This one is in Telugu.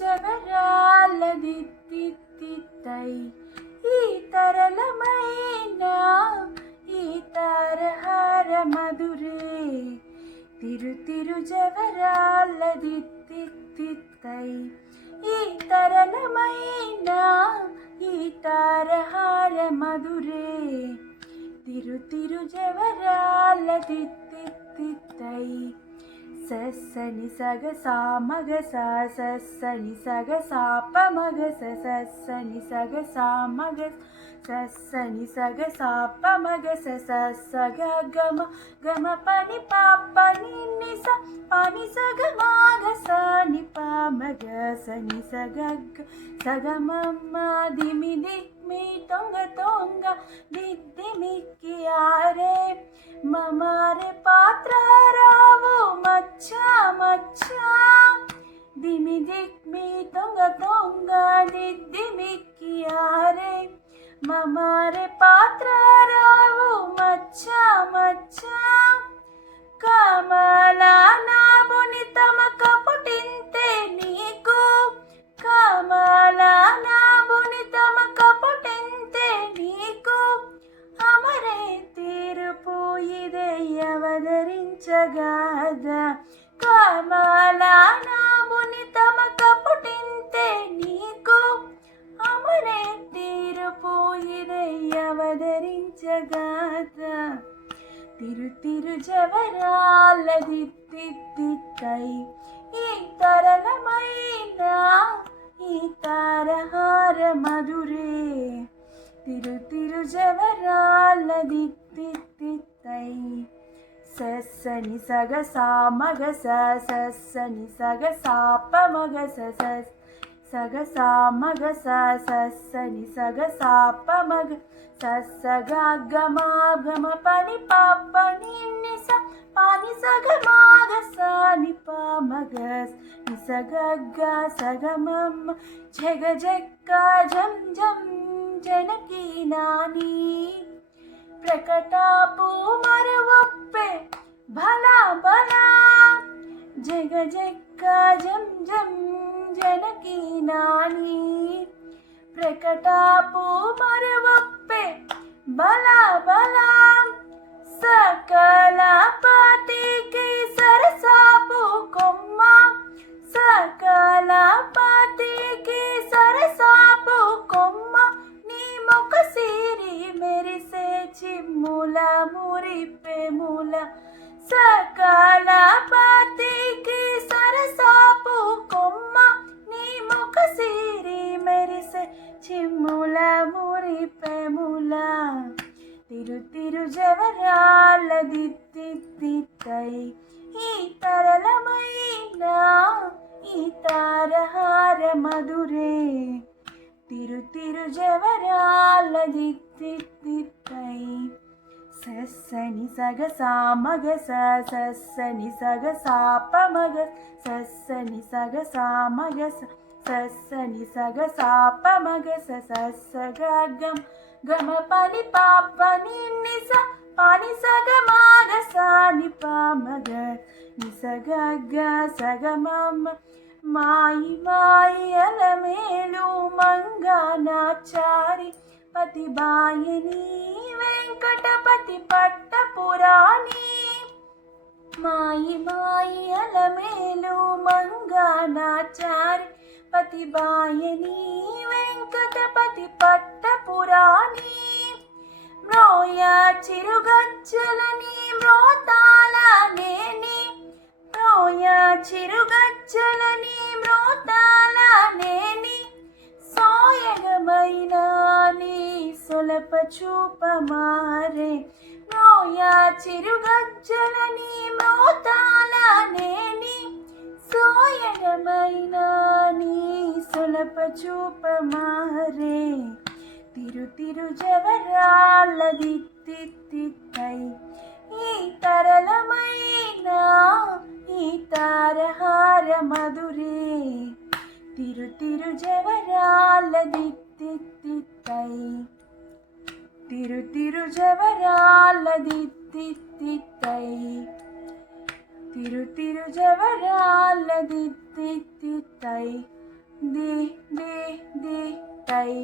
జవరాలదిత్తిత్తై ఈ తరళమైన ఈ తారహార మధురే తిరు తిరు జవరాలదిత్తిత్తై ఈ తరళమైన ఈ తారహార మధురే తిరు తిరు జవరాలదిత్తిత్తై సస్సని సగ సామగ సా సస్సని సగ సాపమగ స సస్సని సగ సామగ సస్సని సగ సాపమగ స సగ గమ గమ పని పాప ని స పని సగ మాగ స ని పామగ సని సగ సగ మమ్మ దిమి దిక్మి తొంగ తొంగ దిద్దిమిక్కి ఆరే మమారే పాత్ర రావు మచ్చా మచ్చా దిమి దిక్మి తొంగ తొంగ దిద్దిమిక్కి ఆరే మమారే పాత్ర అవతరించగాద కమలానాముని తమ కపుటింతే నీకు అమరే తీరు ఇదే అవతరించగాద తిరు తిరు జవరాలదిత్తిత్తై ఈ తరళమైన ఈ తారహార మధురే. తిరు తిరు జవరాలదిత్తిత్తై సని సగ సా మగ సని సగ సా ప మగ సగ సా మగ సని సగ సా ప మగ సస్సగ గమ గమ పని పాప నిన్ని స పాని సగ మాగ స ని పామగ ని సగ గ సగ మమ్మ జగ జక్క జం జం జనకీ నాని ప్రకటాపు మరువప్పే భలా భలా జగ జక్క జం జం జనకీ నాని ప్రకటాపు మరువప్పే బలా బలా సకల పాటికి చిమ్ముల మురిపెముల మూల సకల పాతికి సరసాపు కొమ్మ నీ ముఖ సిరి మెరిసే చిమ్ముల మురిపెముల తిరు తిరు తిరు జవరాలదిత్తిత్తై ఈ తరలమైన ఈ తారహార మధురే. తిరు తిరు జవరాల జవరాలదిత్తిత్తై సస్సని సగ సామగ సస్సని సగ సాపమగ సస్సని సగ సామగ సస్సని సగ సాపమగ స గమ పని పాప నిన్ని స పాని సగ మాగ సా ని పామగ. ని సగ గ సగ మమ మాయి మాయి అలమేలు మంగనాచారి. పతి బాయని వెంకటపతి పట్ట పురాణి మాయి మాయి అలమేలు మంగనాచారి. పతి బాయని వెంకటపతి పట్ట పురాణి మ్రోయ చిరుగజ్జలని మ్రోతాలనేని మ్రోయ చిరుగజ్జలని మ్రోతాలనేని సోయగమైన కలప చూపమారే. మ్రోయ చిరుగజ్జలని మ్రోతాల నేని సోయగమైన నీ సులప చూపమారే. తిరు తిరు జవరాళ్ళ దిత్తిత్తిత్తై. ఈ తరళమైన ఈ తారహార మధురే. తిరు తిరు జవరాళ్ళ దిత్తిత్తిత్తై. తిరు తిరు జవరాలదిత్తిత్తై తిరు తిరు జవరాలదిత్తిత్తై ది ది ది తై